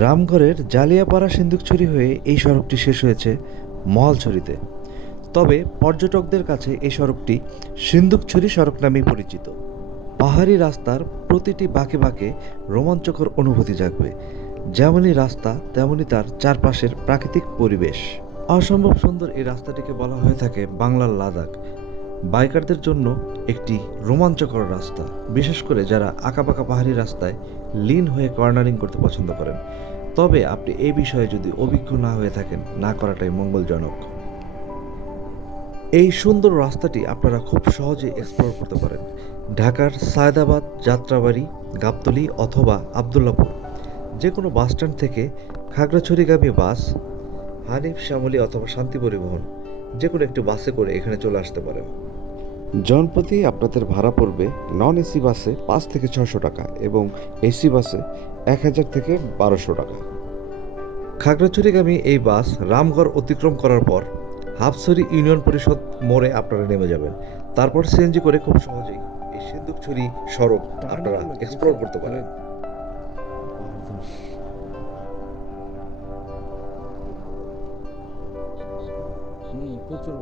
রামগড়ের জালিয়াপাড়া সিন্দুকছড়ি হয়ে এই সড়কটি শেষ হয়েছে মহালছড়িতে তবে পর্যটকদের কাছে এই সড়কটি সিন্দুকছড়ি সড়ক নামেই পরিচিত। পাহাড়ি রাস্তার প্রতিটি বাঁকে বাঁকে রোমাঞ্চকর অনুভূতি জাগবে। যেমনই রাস্তা, তেমনই তার চারপাশের প্রাকৃতিক পরিবেশ। অসম্ভব সুন্দর এই রাস্তাটিকে বলা হয়ে থাকে বাংলার লাদাখ। বাইকারদের জন্য একটি রোমাঞ্চকর রাস্তা, বিশেষ করে যারা আঁকাবাঁকা পাহাড়ি রাস্তায় লিন হয়ে কর্নারিং করতে পছন্দ করেন। তবে আপনি এই বিষয়ে যদি অভিজ্ঞ না হয়ে থাকেন, না করাটাই মঙ্গলজনক। এই সুন্দর রাস্তাটি আপনারা খুব সহজে এক্সপ্লোর করতে পারেন। ঢাকার সায়দাবাদ, যাত্রাবাড়ি, গাবতলি অথবা আবদুল্লাপুর। যে কোনো বাস স্ট্যান্ড থেকে খাগড়াছড়িগামী বাস, হানিফ, শ্যামলী অথবা শান্তি পরিবহন যে কোনো একটি বাসে করে এখানে চলে আসতে পারেন। জনপ্রতি আপনাদের ভাড়া পড়বে নন এসি বাসে পাঁচ থেকে ছশো টাকা এবং এসি বাসে এক হাজার থেকে বারোশো টাকা। খাগড়াছড়িগামী এই বাস রামগড় অতিক্রম করার পর হাফসরি ইউনিয়ন পরিষদ মোড়ে আপনারা নেমে যাবেন। তারপর সিএনজি করে খুব সহজেই এই সিন্দুকছড়ি সড়ক আপনারা এক্সপ্লোর করতে পারেন। প্রচুর